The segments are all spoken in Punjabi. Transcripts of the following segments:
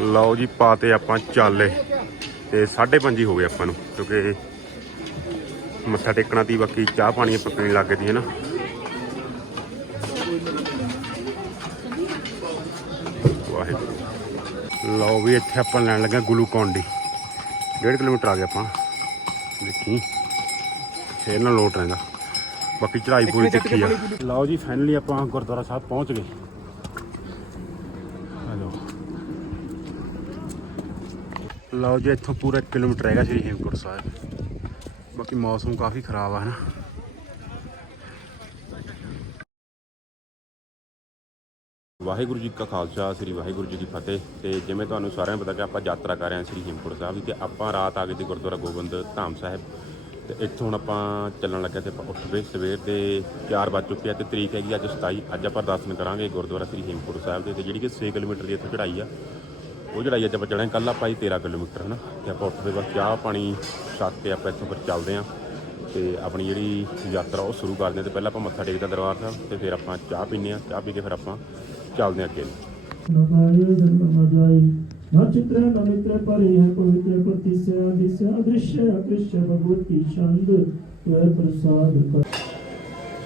ਲਓ ਜੀ ਪਾਤੇ ਆਪਾਂ ਚਾਲੇ। ਤੇ 5:30 ਹੀ ਹੋ ਗਏ ਆਪਾਂ ਨੂੰ ਕਿਉਂਕਿ ਮੱਥਾ ਟੇਕਣਾ ਤੀ ਬਾਕੀ ਚਾਹ ਪਾਣੀ ਆਪਾਂ ਪੀਣ ਲੱਗ ਸੀ ਹਨਾ। ਵਾਹਿਗੁਰੂ। ਲਓ ਵੀ ਇੱਥੇ ਆਪਾਂ ਲੈਣ ਲੱਗਾ ਗਲੂਕੋਨ ਡੀ 1.5 ਕਿਲੋਮੀਟਰ ਆ ਗਏ ਆਪਾਂ। ਦੇਖੀ। ਫੇਰ ਨਾਲ ਲੋਟ ਰਹਿੰਦਾ। ਬਾਕੀ ਚੜਾਈ ਪੂਰੀ ਤਿੱਖੀ ਆ। ਲਓ ਜੀ ਫਾਈਨਲੀ ਆਪਾਂ ਗੁਰਦੁਆਰਾ ਸਾਹਿਬ ਪਹੁੰਚ ਗਏ ਹਲੋ ਲਓ ਜੀ, ਇੱਥੋਂ ਪੂਰਾ 1 ਕਿਲੋਮੀਟਰ ਹੈਗਾ ਸ਼੍ਰੀ ਹੇਮਕੁੰਟ ਸਾਹਿਬ। ਬਾਕੀ ਮੌਸਮ ਕਾਫੀ ਖਰਾਬ ਆ, ਹਨਾ? ਵਾਹਿਗੁਰੂ ਜੀ ਕਾ ਖਾਲਸਾ, ਸ੍ਰੀ ਵਾਹਿਗੁਰੂ ਜੀ ਕੀ ਫਤਿਹ। ਤੇ ਜਿਵੇਂ ਤੁਹਾਨੂੰ ਸਾਰਿਆਂ ਨੂੰ ਪਤਾ ਕਿ ਆਪਾਂ ਯਾਤਰਾ ਕਰ ਰਹੇ ਹਾਂ ਸ੍ਰੀ ਹੇਮਕੁੰਟ ਸਾਹਿਬ ਦੀ, ਤੇ ਆਪਾਂ ਰਾਤ ਆ ਗਏ ਤੇ ਗੁਰਦੁਆਰਾ ਗੋਬਿੰਦ ਧਾਮ ਸਾਹਿਬ। ਤੇ ਇੱਥੋਂ ਹੁਣ ਆਪਾਂ ਚੱਲਣ ਲੱਗੇ ਤੇ ਆਪਾਂ ਉੱਠ ਗਏ ਸਵੇਰ ਦੇ 4 ਵੱਜ ਚੁੱਕਿਆ ਆ, ਤੇ ਤਰੀਕ ਹੈਗੀ ਅੱਜ 27 ਅੱਜ ਆਪਾਂ ਦਰਸ਼ਨ ਕਰਾਂਗੇ ਗੁਰਦੁਆਰਾ ਸ੍ਰੀ ਹੇਮਕੁੰਟ ਸਾਹਿਬ ਦੇ, ਤੇ ਜਿਹੜੀ ਕਿ 6 ਕਿਲੋਮੀਟਰ ਦੀ ਇੱਥੇ ਚੜ੍ਹਾਈ ਆ ਉਹ ਚੜਾਈ ਅੱਜ ਆਪਾਂ ਚੜਾਂ ਕੱਲ ਆਪਾਂ ਹੀ 13 ਕਿਲੋਮੀਟਰ ਹਨਾ? ਤੇ ਆਪਾਂ ਉੱਥੇ ਬਸ ਚਾਹ ਪਾਣੀ ਛੱਕ ਕੇ ਆਪਾਂ ਇੱਥੋਂ ਫਿਰ ਚੱਲਦੇ ਆਂ ਤੇ ਆਪਣੀ ਜਿਹੜੀ ਯਾਤਰਾ ਉਹ ਸ਼ੁਰੂ ਕਰਦੇ ਆਂ ਤੇ ਪਹਿਲਾਂ ਆਪਾਂ ਮੱਥਾ ਟੇਕਦਾ ਦਰਬਾਰ ਸਾਹਿਬ ਤੇ ਫਿਰ ਆਪਾਂ ਚਾਹ ਪੀਨੇ ਆਂ ਚਾਹ ਪੀ ਕੇ ਫਿਰ ਆਪਾਂ ਚੱਲਦੇ ਆਂ ਅੱਗੇ। ਨਾ ਚਿਤ੍ਰ ਨਾ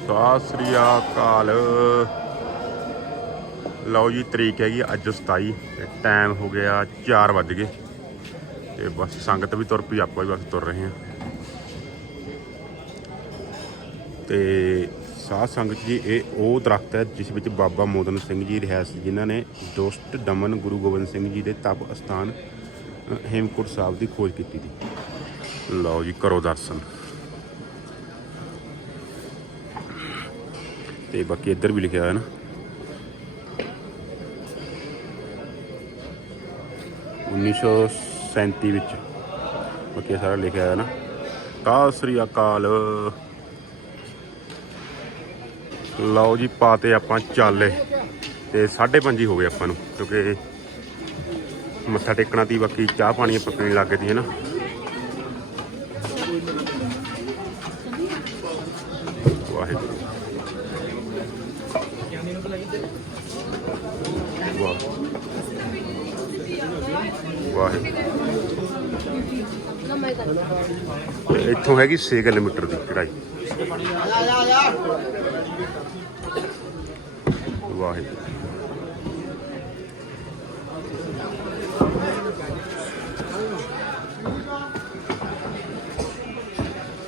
ਸਤਿ ਸ੍ਰੀ ਅਕਾਲ। ਲਓ ਜੀ, ਤਰੀਕ ਹੈਗੀ ਅੱਜ 27 ਤੇ ਟਾਈਮ ਹੋ ਗਿਆ 4 ਵੱਜ ਗਏ। ਤੇ ਬਸ ਸੰਗਤ ਵੀ ਤੁਰ ਪਈ, ਆਪਾਂ ਵੀ ਬਸ ਤੁਰ ਰਹੇ ਹਾਂ। ਤੇ ਸਾਧ ਸੰਗਤ ਜੀ, ਇਹ ਉਹ ਦਰਖਤ ਹੈ ਜਿਸ ਵਿੱਚ ਬਾਬਾ ਮੋਦਨ ਸਿੰਘ ਜੀ ਰਿਹਾ ਸੀ, ਜਿਨ੍ਹਾਂ ਨੇ ਦੋਸਤ ਦਮਨ ਗੁਰੂ ਗੋਬਿੰਦ ਸਿੰਘ ਜੀ ਦੇ ਤਪ ਅਸਥਾਨ ਹੇਮਕੁੰਟ ਸਾਹਿਬ ਦੀ ਖੋਜ ਕੀਤੀ ਸੀ। ਲਓ ਜੀ, ਕਰੋ ਦਰਸ਼ਨ। ਤੇ ਬਾਕੀ ਇੱਧਰ ਵੀ ਲਿਖਿਆ ਹੋਇਆ ਨਾ। ਉੱਨੀ ਸੌ ਸੈਂਤੀ ਵਿੱਚ। ਬਾਕੀ ਸਾਰਾ ਲਿਖਿਆ ਹੋਇਆ ਨਾ। ਸਤਿ ਸ੍ਰੀ ਅਕਾਲ। ਲਓ ਜੀ, ਪਾਤੇ ਆਪਾਂ ਚੱਲੇ। ਤੇ 5:30 ਹੀ ਹੋ ਗਏ ਆਪਾਂ ਨੂੰ, ਕਿਉਂਕਿ ਮੱਥਾ ਟੇਕਣਾ ਤੀ, ਬਾਕੀ ਚਾਹ ਪਾਣੀ ਆਪਾਂ ਪੀਣ ਲੱਗ ਗਏ ਸੀ ਨਾ। ਵਾਹਿਗੁਰੂ। ਵਾਹ। ਵਾਹਿਗੁਰੂ ਤੇ ਇੱਥੋਂ ਹੈਗੀ 6 ਕਿਲੋਮੀਟਰ ਦੀ ਚੜਾਈ ਵਾਹਿਗੁਰੂ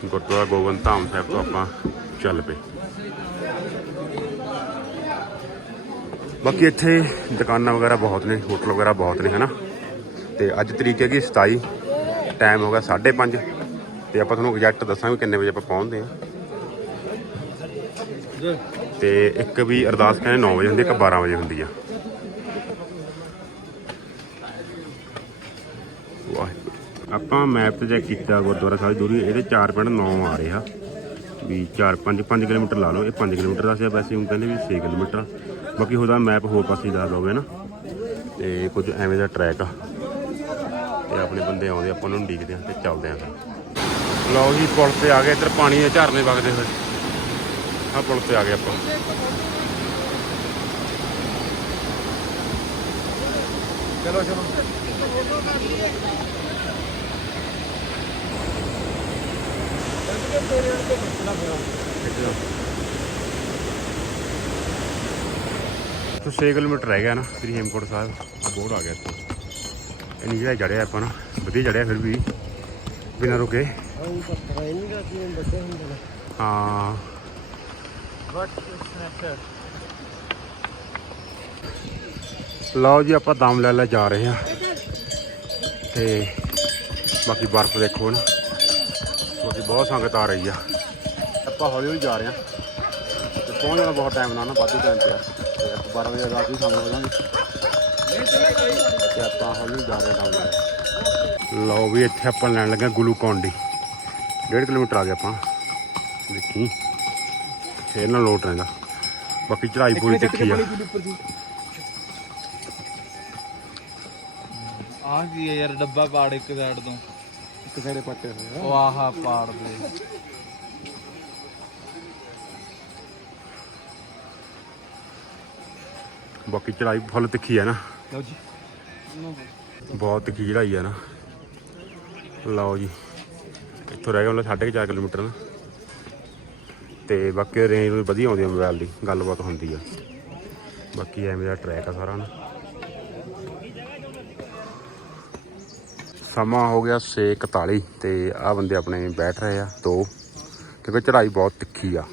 ਗੁਰਦੁਆਰਾ ਗੋਬਿੰਦ ਧਾਮ ਸਾਹਿਬ ਤੋਂ ਆਪਾਂ ਚੱਲ ਪਏ ਬਾਕੀ ਇੱਥੇ ਦੁਕਾਨਾਂ ਵਗੈਰਾ ਬਹੁਤ ਨੇ ਹੋਟਲ ਵਗੈਰਾ ਬਹੁਤ ਨੇ ਹਨਾ ਤੇ ਅੱਜ ਤਰੀਕ ਹੈਗੀ 27 ਟਾਈਮ ਹੋ ਗਿਆ 5:30 ਤੇ ਆਪਾਂ ਤੁਹਾਨੂੰ ਐਗਜ਼ੈਕਟ ਦੱਸਾਂਗੇ ਕਿੰਨੇ ਵਜੇ ਆਪਾਂ ਪਹੁੰਚਦੇ ਹਾਂ। ਤੇ ਇੱਕ ਵੀ ਅਰਦਾਸ ਕਹਿੰਦੇ 9 ਵਜੇ ਹੁੰਦੀ, ਇੱਕ 12 ਵਜੇ ਹੁੰਦੀ ਆ। ਆਪਾਂ ਮੈਪ ਤੇ ਚੈੱਕ ਕੀਤਾ ਗੁਰਦੁਆਰਾ ਸਾਹਿਬ ਦੂਰੀ, ਇਹਦੇ 4.9 ਆ ਰਿਹਾ ਵੀ 4 5 5 ਕਿਲੋਮੀਟਰ ਲਾ ਲਓ, ਇਹ 5 ਕਿਲੋਮੀਟਰ ਦੱਸਿਆ ਵੈਸੇ ਉਹ ਕਹਿੰਦੇ ਵੀ 6 ਕਿਲੋਮੀਟਰ ਬਾਕੀ ਉਹਦਾ ਮੈਪ ਹੋਰ ਪਾਸੇ ਦੱਸ ਦੋਗੇ ਨਾ। ਤੇ ਕੁਝ ਐਵੇਂ ਦਾ ਟਰੈਕ ਆ। ਤੇ ਆਪਣੇ ਬੰਦੇ ਆਉਂਦੇ ਆਪਾਂ ਉਹਨਾਂ ਨੂੰ ਡੀਕਦੇ ਹਾਂ ਤੇ ਚੱਲਦੇ ਹਾਂ ਲਓ ਜੀ ਪੁਲ ਤੇ ਆ ਗਏ ਇੱਧਰ ਪਾਣੀ ਦੇ ਝਰਨੇ ਵਗਦੇ ਹੋਏ ਆਹ ਪੁਲ ਤੇ ਆ ਗਏ ਆਪਾਂ ਚਲੋ ਚਲੋ ਤੋਂ 6 ਕਿਲੋਮੀਟਰ ਰਹਿ ਗਿਆ ਨਾ ਸ੍ਰੀ ਹੇਮਕੋਟ ਸਾਹਿਬ ਬੋਰਡ ਆ ਗਿਆ ਇੱਥੇ ਇੰਨੀ ਜਿਹੜਾ ਚੜਿਆ ਆਪਾਂ ਨਾ ਵਧੀਆ ਚੜਿਆ ਫਿਰ ਵੀ ਬਿਨਾਂ ਰੁਕੇ। ਹਾਂ ਲਓ ਜੀ ਆਪਾਂ ਦਮ ਲੈ ਲੈ ਜਾ ਰਹੇ ਹਾਂ। ਤੇ ਬਾਕੀ ਬਰਫ਼ ਦੇਖੋ ਨਾ ਬਾਕੀ ਬਹੁਤ ਸੰਗਤ ਆ ਰਹੀ ਆ। ਆਪਾਂ ਹੌਲੀ ਹੌਲੀ ਜਾ ਰਹੇ ਹਾਂ। ਤੇ ਪਹੁੰਚ ਜਾਣਾ ਬਹੁਤ ਟਾਈਮ ਨਾਲ ਨਾ ਵਾਧੂ ਟਾਈਮ ਤੇ ਆਪਾਂ 12 ਵਜੇ ਰਾਤ ਨੂੰ ਸ਼ਾਮ ਹੋ ਜਾਵਾਂਗੇ। ਤੇ ਆਪਾਂ ਹੌਲੀ ਹੌਲੀ ਜਾ ਰਹੇ ਹਾਂ ਦਮ ਲੈ ਲਓ ਵੀ ਇੱਥੇ ਆਪਾਂ ਲੈਣ ਲੱਗੇ ਗਲੂਕੋਨ ਡੀ 1.5 ਕਿਲੋਮੀਟਰ ਆ ਗਏ ਆਪਾਂ। ਦੇਖੀ। ਫੇਰ ਨਾਲ ਲੋਟ ਰਹਿੰਦਾ। ਬਾਕੀ ਚੜਾਈ ਪੂਰੀ ਤਿੱਖੀ ਆ। ਆ ਕੀ ਹੈ ਯਾਰ ਡੱਬਾ ਪਾੜ ਇੱਕ ਸਾਈਡ ਤੋਂ। ਇੱਕ ਸਾਈਡੇ ਪੱਟੇ ਹੋਏ ਉਹ ਆਹਾ ਪਾੜ ਦੇ। ਬਾਕੀ ਚੜਾਈ ਫੁੱਲ ਤਿੱਖੀ ਆ ਨਾ। ਲਓ ਜੀ। ਬਹੁਤ ਤਿੱਖੀ ਚੜਾਈ ਆ ਨਾ। ਲਓ ਜੀ। ਇੱਥੋਂ ਰਹਿ ਗਿਆ ਮਤਲਬ ਸਾਢੇ ਕੁ ਚਾਰ ਕਿਲੋਮੀਟਰ ਨਾ। ਤੇ ਬਾਕੀ ਰੇਂਜ ਵੀ ਵਧੀਆ ਆਉਂਦੀ ਆ ਮੋਬਾਈਲ ਦੀ, ਗੱਲਬਾਤ ਹੁੰਦੀ ਆ। ਬਾਕੀ ਐਵੇਂ ਦਾ ਟਰੈਕ ਆ ਸਾਰਾ ਨਾ। ਸਮਾਂ ਹੋ ਗਿਆ 6:41 ਤੇ ਆ ਬੰਦੇ ਆਪਣੇ ਬੈਠ ਰਹੇ ਆ, ਦੋ। ਕਿਉਂਕਿ ਚੜ੍ਹਾਈ ਬਹੁਤ ਤਿੱਖੀ ਆ।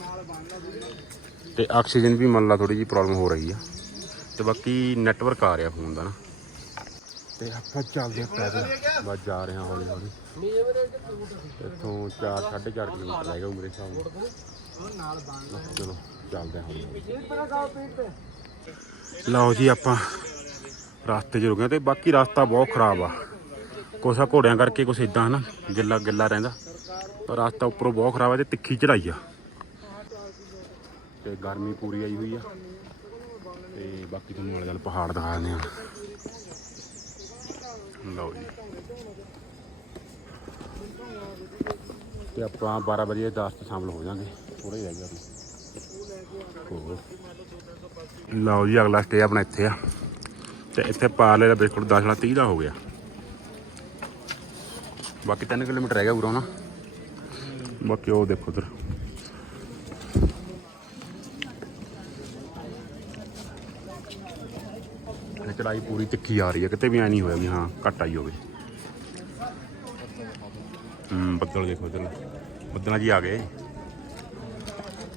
ਤੇ ਆਕਸੀਜਨ ਵੀ ਮੰਨ ਲਾ ਥੋੜੀ ਜੀ ਪ੍ਰੋਬਲਮ ਹੋ ਰਹੀ ਆ। ਤੇ ਬਾਕੀ ਨੈਟਵਰਕ ਆ ਰਿਹਾ ਫੋਨ ਦਾ ਨਾ। ਤੇ ਆਪਾਂ ਚੱਲਦੇ ਆ ਪੈਦਲ। ਬਸ ਜਾ ਰਹੇ ਹਾਂ ਹੌਲੀ ਹੌਲੀ। ਇੱਥੋਂ 4 4.5 ਕਿਲੋਮੀਟਰ ਰਹਿ ਗਿਆ ਮੇਰੇ ਹਿਸਾਬ ਨਾਲ ਚਲੋ, ਚੱਲਦੇ ਹਾਂ ਹੌਲੀ ਹੌਲੀ। ਲਓ ਜੀ, ਆਪਾਂ ਰਸਤੇ 'ਚ ਰੁਕੇ ਤੇ ਬਾਕੀ ਰਸਤਾ ਬਹੁਤ ਖਰਾਬ ਆ। ਕੁਛ ਘੋੜਿਆਂ ਕਰਕੇ, ਕੁਛ ਇਦਾਂ ਹਨਾ, ਗਿੱਲਾ ਗਿੱਲਾ ਰਹਿੰਦਾ। ਪਰ ਰਸਤਾ ਉੱਪਰੋਂ ਬਹੁਤ ਖਰਾਬ ਆ, ਤੇ ਤਿੱਖੀ ਚੜਾਈ ਆ। ਤੇ ਗਰਮੀ ਪੂਰੀ ਆਈ ਹੋਈ ਆ। ਤੇ ਬਾਕੀ ਤੁਹਾਨੂੰ ਵਾਲੇ ਗੱਲ ਪਹਾੜ ਦਿਖਾ ਦਿੰਦੇ ਆ ਲਓ ਜੀ ਤੇ ਆਪਾਂ 12 ਵਜੇ 10 ਤੇ ਸ਼ਾਮਲ ਹੋ ਜਾਾਂਗੇ। ਥੋੜਾ ਹੀ ਰਹਿ ਗਿਆ ਹੋਰ। ਲਓ ਜੀ ਅਗਲਾ ਸਟੇ ਆਪਣਾ ਇੱਥੇ ਆ। ਤੇ ਇੱਥੇ ਪਾਰਲੇ ਦਾ ਬਿਲਕੁਲ 10 ਨਾਲ 30 ਦਾ ਹੋ ਗਿਆ। ਬਾਕੀ 3 ਕਿਲੋਮੀਟਰ ਰਹਿ ਗਿਆ ਪੂਰਾ ਨਾ ਬਾਕੀ ਉਹ ਦੇਖੋ ਉਧਰ। ਚੜਾਈ ਪੂਰੀ ਤਿੱਖੀ ਆ ਰਹੀ ਹੈ ਕਿਤੇ ਵੀ ਐ ਨਹੀਂ ਹੋਇਆ ਵੀ ਹਾਂ ਘੱਟ ਆਈ ਹੋਵੇ। ਹੂੰ, ਬੱਦਲ ਦੇਖੋ ਇਧਰ। ਬੱਦਲਾਂ ਜੀ ਆ ਗਏ।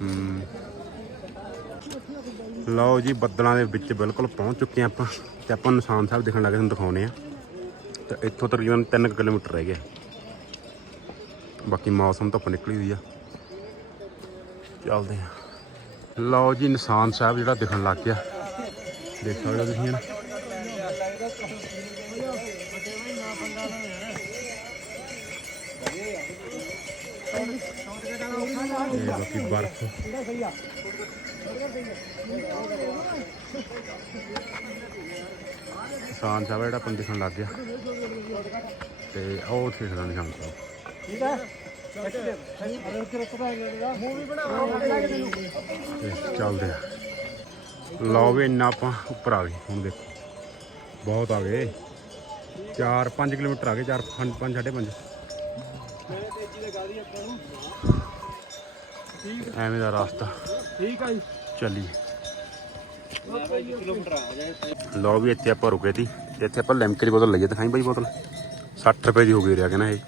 ਹੂੰ। ਲਓ ਜੀ, ਬੱਦਲਾਂ ਦੇ ਵਿੱਚ ਬਿਲਕੁਲ ਪਹੁੰਚ ਚੁੱਕੇ ਹਾਂ ਆਪਾਂ ਤੇ ਆਪਾਂ ਨਿਸ਼ਾਨ ਸਾਹਿਬ ਦੇਖਣ ਲੱਗੇ, ਤੁਹਾਨੂੰ ਦਿਖਾਉਨੇ ਆ। ਤੇ ਇੱਥੋਂ ਤਕਰੀਬਨ 3 ਕਿਲੋਮੀਟਰ ਰਹਿ ਗਿਆ। ਬਾਕੀ ਮੌਸਮ ਧੁੱਪ ਨਿਕਲੀ ਹੋਈ ਆ। ਚੱਲਦੇ ਆ ਲਓ ਜੀ, ਨਿਸ਼ਾਨ ਸਾਹਿਬ ਜਿਹੜਾ ਦਿਖਣ ਲੱਗ ਗਿਆ। ਦੇਖ ਸਕਦੇ ਹੋ ਤੁਸੀਂ ਨਾ ਇਹ ਬਾਕੀ ਬਰਫ਼ ਨਿਸ਼ਾਨ ਸਾਹਿਬ ਜਿਹੜਾ ਨੂੰ ਦਿਖਣ ਲੱਗ ਗਿਆ। ਤੇ ਉਹ ਉੱਥੇ ਖੜਾ ਨਿਸ਼ਾਨ ਸਾਹਿਬ। ਤੇ ਚੱਲਦੇ ਆ। ਲਓ ਵੀ ਇੰਨਾ ਆਪਾਂ ਉੱਪਰ ਆ ਗਏ ਹੁਣ ਦੇਖੋ। ਬਹੁਤ ਆ ਗਏ। 4 5 ਕਿਲੋਮੀਟਰ ਆ ਗਏ 4 5 5 5.5 ਐਵੇਂ ਦਾ ਰਸਤਾ। ਠੀਕ ਆ ਜੀ। ਚੱਲੀ ਲਓ ਵੀ ਇੱਥੇ ਆਪਾਂ ਰੁਕੇ ਸੀ ਤੇ। ਇੱਥੇ ਆਪਾਂ ਲਿਮਕੇ ਦੀ ਬੋਤਲ ਲਈਏ ਦਿਖਾਈ ਬਾਈ ਬੋਤਲ। 60 ਰੁਪਏ ਦੀ ਹੋ ਗਈ ਰਿਆ ਕਿ ਨਾ ਇਹ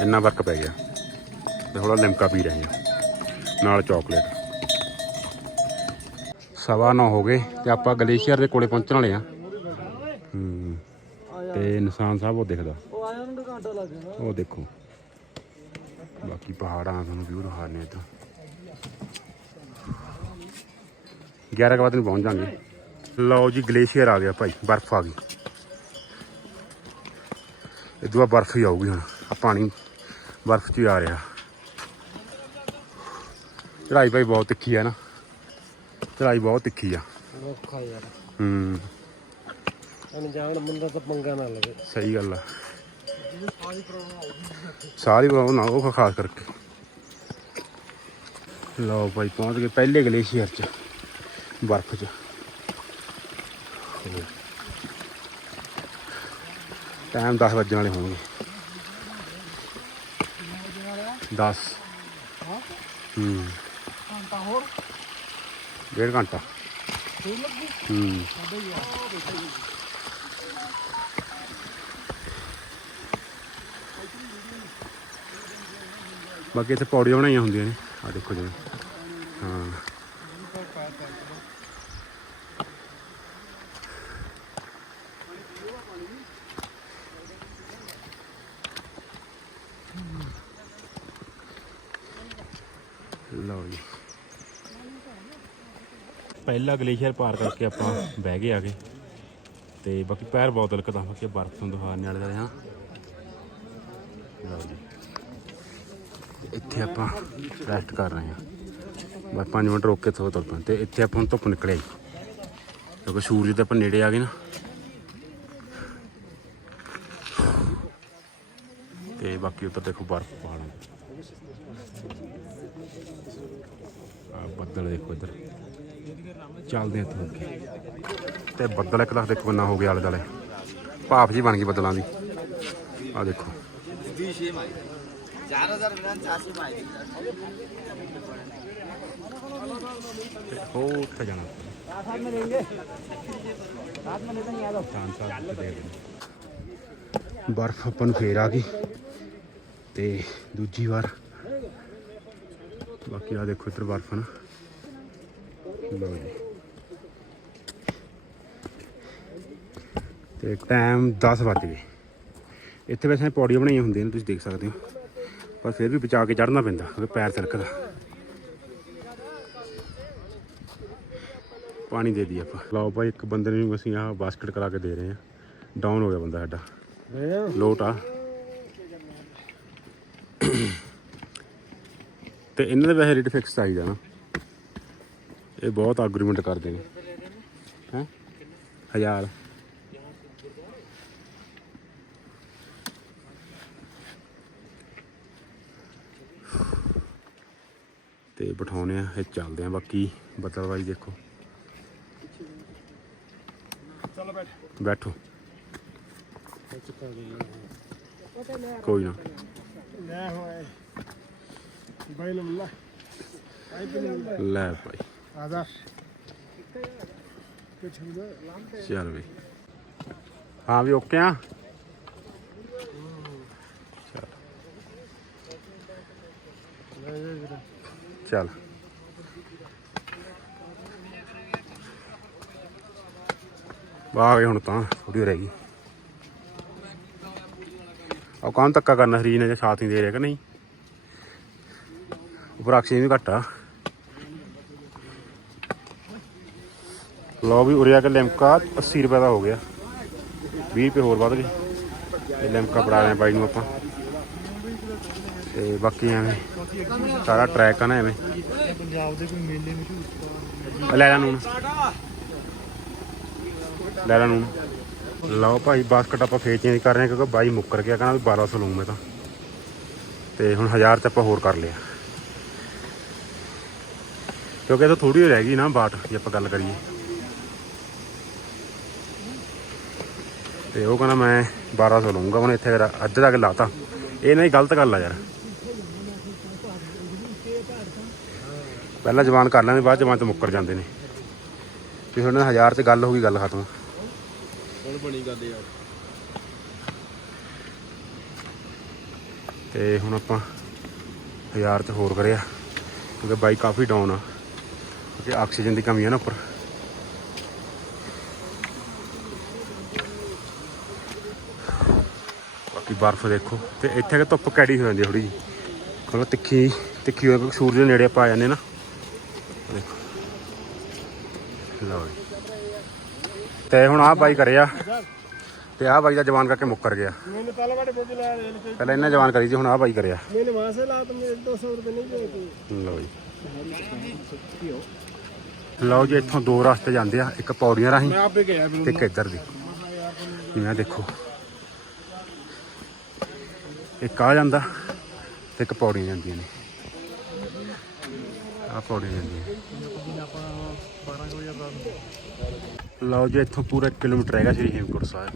ਇੰਨਾ ਫ਼ਰਕ ਪੈ ਗਿਆ। ਤੇ ਥੋੜਾ ਲਿਮਕਾ ਪੀ ਰਹੇ ਹਾਂ ਨਾਲ ਚਾਕਲੇਟ ਸਵਾ ਨੌ ਹੋ ਗਏ ਤੇ ਆਪਾਂ ਗਲੇਸ਼ੀਅਰ ਦੇ ਕੋਲੇ ਪਹੁੰਚਣ ਵਾਲੇ ਆ। ਹੂੰ। ਤੇ ਨਿਸ਼ਾਨ ਸਾਹਿਬ ਉਹ ਦਿਖਦਾ। ਉਹ ਦੇਖੋ। ਬਾਕੀ ਪਹਾੜਾਂ ਤੁਹਾਨੂੰ ਵਿਊ ਦਿਖਾਣੇ ਇੱਥੋਂ। 11 ਕੁ ਵਜੇ ਨੂੰ ਪਹੁੰਚ ਜਾਾਂਗੇ। ਲਓ ਜੀ ਗਲੇਸ਼ੀਅਰ ਆ ਗਿਆ ਭਾਈ ਬਰਫ਼ ਆ ਗਈ। ਇਹ ਦੁਆ ਬਰਫ਼ ਹੀ ਆਊਗੀ ਹੁਣ ਆ ਪਾਣੀ ਬਰਫ਼ 'ਚ ਹੀ ਆ ਰਿਹਾ। ਚੜਾਈ ਭਾਈ ਬਹੁਤ ਤਿੱਖੀ ਆ ਨਾ। ਚੜਾਈ ਬਹੁਤ ਤਿੱਖੀ ਆ। ਔਖਾ ਯਾਰ। ਹੂੰ। ਅਣਜਾਣ ਬੰਦਾ ਤਾਂ ਪੰਗਾ ਨਾ ਲਵੇ। ਸਹੀ ਗੱਲ ਆ। ਸਾਰੀ ਪ੍ਰੋਬਲਮ ਨਾ ਉਹ ਖਾਸ ਕਰਕੇ। ਲਓ ਭਾਈ ਪਹੁੰਚ ਗਏ ਪਹਿਲੇ ਗਲੇਸ਼ੀਅਰ ਚ। ਬਰਫ਼ ਚ। ਟਾਈਮ 10 ਵੱਜਣ ਵਾਲੇ ਹੋਣਗੇ। 10 ਹੂੰ। ਘੰਟਾ ਹੋਰ ਡੇਢ ਘੰਟਾ। ਹੂੰ। ਬਾਕੀ ਇੱਥੇ ਪੌੜੀਆਂ ਬਣਾਈਆਂ ਹੁੰਦੀਆਂ ਨੇ। ਆ ਦੇਖੋ ਜਿਵੇਂ ਹਾਂ। ਲਓ ਜੀ। ਪਹਿਲਾ ਗਲੇਸ਼ੀਅਰ ਪਾਰ ਕਰਕੇ ਆਪਾਂ ਬਹਿ ਗਏ ਆਗੇ। ਤੇ ਬਾਕੀ ਪੈਰ ਬਹੁਤ ਲਕਦਾ ਬਾਕੀ ਬਰਫ਼ ਤੋਂ ਦਿਖਾਉਣ ਵਾਲੇ ਦਾ ਹਾਂ ਲਓ ਜੀ। ਇੱਥੇ ਆਪਾਂ ਰੈਸਟ ਕਰ ਰਹੇ ਹਾਂ ਬਸ 5 ਮਿੰਟ ਰੋਕ ਕੇ ਥੋੜਾ ਤੁਰ ਪਏ ਤੇ ਇੱਥੇ ਆਪਾਂ ਹੁਣ ਧੁੱਪ ਨਿਕਲਿਆ ਜੀ ਕਿਉਂਕਿ ਸੂਰਜ ਦੇ ਆਪਾਂ ਨੇੜੇ ਆ ਗਏ ਨਾ। ਤੇ ਬਾਕੀ ਉੱਤਰ ਦੇਖੋ ਬਰਫ਼ ਪਹਾੜਾਂ ਆ ਬੱਦਲ ਦੇਖੋ ਇੱਧਰ। ਚੱਲਦੇ ਆ ਇੱਥੋਂ ਅੱਗੇ। ਤੇ ਬੱਦਲ ਇੱਕ ਲੱਖ ਦੇਖੋ ਕਿੰਨਾ ਹੋ ਗਿਆ ਆਲੇ ਦੁਆਲੇ ਭਾਫ ਜੀ ਬਣ ਗਈ ਬੱਦਲਾਂ ਦੀ। ਆ ਦੇਖੋ। ਤੇ ਉਹ ਉੱਥੇ ਜਾਣਾ? ਨੂੰ ਫੇਰ ਆ ਗਈ। ਤੇ ਦੂਜੀ ਵਾਰ। ਬਾਕੀ ਆ ਦੇਖੋ ਇੱਧਰ ਬਰਫ਼ ਨਾ। ਲਓ ਜੀ। ਤੇ ਟਾਈਮ 10 ਵੱਜ ਗਏ। ਇੱਥੇ ਵੈਸੇ ਪੌੜੀਆਂ ਬਣਾਈਆਂ ਹੁੰਦੀਆਂ ਨੇ ਤੁਸੀਂ ਦੇਖ ਸਕਦੇ ਹੋ। ਪਰ ਫਿਰ ਵੀ ਬਚਾ ਕੇ ਚੜ੍ਹਨਾ ਪੈਂਦਾ ਕਿਉਂਕਿ ਪੈਰ ਤਿਲਕਦਾ ਪਾਣੀ ਦੇ ਦੀ ਆਪਾਂ। ਲਓ ਭਾਈ ਇੱਕ ਬੰਦੇ ਨੂੰ ਅਸੀਂ ਆਹ ਬਾਸਕਟ ਕਰਾ ਕੇ ਦੇ ਰਹੇ ਹਾਂ। ਡਾਊਨ ਹੋ ਗਿਆ ਬੰਦਾ ਸਾਡਾ। ਲੋਟ ਆ। ਤੇ ਇਹਨਾਂ ਦੇ ਵੈਸੇ ਰੇਟ ਫਿਕਸ ਚਾਹੀਦਾ ਨਾ ਇਹ ਬਹੁਤ ਆਰਗੂਮੈਂਟ ਕਰਦੇ ਨੇ। ਹੈ? ਹਜ਼ਾਰ। ਤੇ ਬਿਠਾਉਨੇ ਆ ਇਹ ਚੱਲਦੇ ਆ ਬਾਕੀ। ਬੱਦਲਵਾਈ ਦੇਖੋ। ਬੈਠੋ। ਕੋਈ ਨਾ। ਲੈ ਹੋਏ। ਲੈ ਭਾਈ। ਆਦਾ ਚੱਲ ਬਈ। ਹਾਂ ਵੀ ਓਕੇ ਆ। ਚੱਲ। ਆ ਗਏ ਹੁਣ ਤਾਂ ਥੋੜੀ ਰਹਿ ਗਈ। ਉਹ ਕੌਣ ਧੱਕਾ ਕਰਨਾ ਸਰੀਰ ਨੇ ਜੇ ਸਾਥ ਨਹੀਂ ਦੇ ਰਿਹਾ ਕਿ ਨਹੀਂ? ਉੱਪਰ ਆਕਸੀਜਨ ਵੀ ਘੱਟ ਆ। ਲਓ ਵੀ ਉਰਿਆ ਕੇ ਲਿਮਕਾ 80 ਰੁਪਏ ਦਾ ਹੋ ਗਿਆ। 20 ਰੁਪਏ ਹੋਰ ਵੱਧ ਗਏ। ਇਹ ਲਿਮਕਾ ਪੜਾ ਰਹੇ ਬਾਈ ਨੂੰ ਆਪਾਂ। ਤੇ ਬਾਕੀ ਐਵੇਂ ਸਾਰਾ ਟਰੈਕ ਆ ਨਾ ਐਵੇਂ। ਪੰਜਾਬ ਦੇ ਕੋਈ ਮੇਲੇ ਮਸ਼ਹੂਰ ਲੈ ਲੈ ਨੂਨ। ਲੈ ਲੈ ਨੂਨ। ਲਓ ਭਾਈ ਬਾਸਕਟ ਆਪਾਂ ਫੇਰ ਚੇਂਜ ਕਰ ਰਹੇ ਹਾਂ ਕਿਉਂਕਿ ਬਾਈ ਮੁੱਕਰ ਗਿਆ ਕਹਿੰਦਾ ਵੀ 1200 ਲਊਂ ਮੈਂ ਤਾਂ। ਤੇ ਹੁਣ 1000 ਚ ਆਪਾਂ ਹੋਰ ਕਰ ਲਿਆ। ਕਿਉਂਕਿ ਇਹ ਤਾਂ ਥੋੜੀ ਰਹਿ ਗਈ ਨਾ ਬਾਟ ਜੇ ਆਪਾਂ ਗੱਲ ਕਰੀਏ। ਤੇ ਉਹ ਕਹਿੰਦਾ ਮੈਂ 1200 ਲਊਂਗਾ ਹੁਣ ਇੱਥੇ ਫਿਰ ਅੱਧੇ ਤੱਕ ਲਾਤਾ। ਇਹ ਨਹੀਂ ਗਲਤ ਗੱਲ ਆ ਯਾਰ। ਪਹਿਲਾਂ ਜਵਾਨ ਕਰ ਲੈਂਦੇ ਬਾਅਦ ਜਵਾਨ ਤੋਂ ਮੁੱਕਰ ਜਾਂਦੇ ਨੇ। ਤੇ ਹੁਣ 1000 ਚ ਗੱਲ ਹੋ ਗਈ ਗੱਲ ਖਤਮ। ਹੁਣ ਬਣੀ ਗੱਲ ਯਾਰ। ਤੇ ਹੁਣ ਆਪਾਂ 1000 ਚ ਹੋਰ ਕਰਿਆ ਕਿਉਂਕਿ ਬਾਈਕ ਕਾਫੀ ਡਾਊਨ ਆ। ਕਿਉਂਕਿ ਆਕਸੀਜਨ ਦੀ ਕਮੀ ਆ ਨਾ ਉੱਪਰ ਬਾਕੀ ਬਰਫ਼ ਦੇਖੋ ਤੇ ਇੱਥੇ ਕਿ ਧੁੱਪ ਕੈੜੀ ਹੋ ਜਾਂਦੀ ਥੋੜੀ ਜੀ ਮਤਲਬ ਤਿੱਖੀ ਤਿੱਖੀ ਹੋਏ ਕਿਉਂਕਿ ਸੂਰਜ ਦੇ ਨੇੜੇ ਆਪਾਂ ਆ ਜਾਂਦੇ ਨਾ ਦੇਖੋ ਲਓ ਜੀ ਤੇ ਹੁਣ ਆਹ ਬਾਈ ਕਰਿਆ ਤੇ ਆਹ ਬਾਈ ਦਾ ਜਵਾਨ ਕਰਕੇ ਮੁੱਕਰ ਗਿਆ मैंने पहले बड़े बोझ लाया रेल पे ਪਹਿਲਾਂ ਇਹਨਾਂ ਜਵਾਨ ਕਰੀ ਸੀ ਹੁਣ ਆਹ ਬਾਈ ਕਰਿਆ मैंने वहां से ला तो मेरे दो सौ रुपये नहीं दिए थे ਲਓ ਜੀ ਲਓ ਜੀ ਇੱਥੋਂ ਦੋ ਰਸਤੇ ਜਾਂਦੇ ਆ ਇੱਕ ਪੌੜੀਆਂ ਰਾਹੀਂ ਤੇ ਇੱਕ ਇੱਧਰ ਦੀ। ਜਿਵੇਂ ਦੇਖੋ ਇੱਕ ਆ ਜਾਂਦਾ ਤੇ ਇੱਕ ਪੌੜੀਆਂ ਜਾਂਦੀਆਂ ਨੇ। ਆ ਪੌੜੀਆਂ ਜਾਂਦੀਆਂ ਲਓ ਜੀ ਇੱਥੋਂ ਪੂਰਾ ਕਿਲੋਮੀਟਰ ਹੈਗਾ ਸ਼੍ਰੀ ਹੇਮਕੁੰਟ ਸਾਹਿਬ।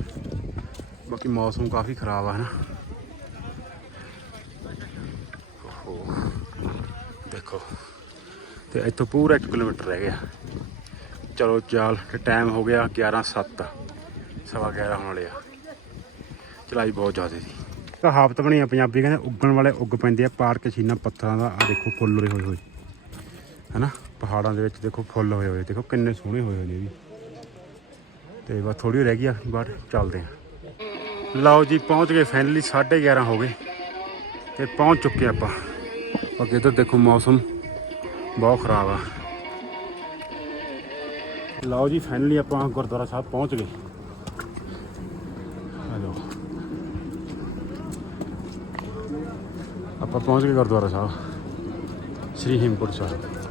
ਬਾਕੀ ਮੌਸਮ ਕਾਫੀ ਖਰਾਬ ਆ ਹੈ ਨਾ ਦੇਖੋ। ਤੇ ਇੱਥੋਂ ਪੂਰਾ 1 ਕਿਲੋਮੀਟਰ ਰਹਿ ਗਿਆ। ਚਲੋ ਚਾਲ ਟਾਈਮ ਹੋ ਗਿਆ 11:07 ਸਵਾ 11 ਹੋਣ ਵਾਲੇ ਆ। ਚਲਾਈ ਬਹੁਤ ਜ਼ਿਆਦਾ ਸੀ। ਕਹਾਵਤ ਬਣੀ ਆ ਪੰਜਾਬੀ, ਕਹਿੰਦੇ ਉੱਗਣ ਵਾਲੇ ਉੱਗ ਪੈਂਦੇ ਆ ਪਾਰ ਕੇ ਛੀਨਾ ਪੱਥਰਾਂ ਦਾ ਆ ਦੇਖੋ ਫੁੱਲ ਉਰੇ ਹੋਏ ਹੋਏ। ਹੈਨਾ? ਪਹਾੜਾਂ ਦੇ ਵਿੱਚ ਦੇਖੋ ਫੁੱਲ ਹੋਏ ਹੋਏ, ਦੇਖੋ ਕਿੰਨੇ ਸੋਹਣੇ ਹੋਏ ਹੋਏ ਨੇ ਵੀ। ਤੇ ਬਸ ਥੋੜੀ ਰਹਿ ਗਈ ਆ, ਬਾਹਰ ਚੱਲਦੇ ਆ। ਲਓ ਜੀ, ਪਹੁੰਚ ਗਏ ਫਾਈਨਲੀ 11:30 ਹੋ ਗਏ। ਤੇ ਪਹੁੰਚ ਚੁੱਕੇ ਆਪਾਂ। ਅੱਗੇ ਇੱਧਰ ਦੇਖੋ ਮੌਸਮ। ਬਹੁਤ ਖਰਾਬ ਆ। ਲਓ ਜੀ ਫਾਈਨਲੀ ਆਪਾਂ ਗੁਰਦੁਆਰਾ ਸਾਹਿਬ ਪਹੁੰਚ ਗਏ। ਹਲੋ ਆਪਾਂ ਪਹੁੰਚ ਗਏ ਗੁਰਦੁਆਰਾ ਸਾਹਿਬ, ਸ੍ਰੀ ਹੇਮਕੁੰਟ ਸਾਹਿਬ।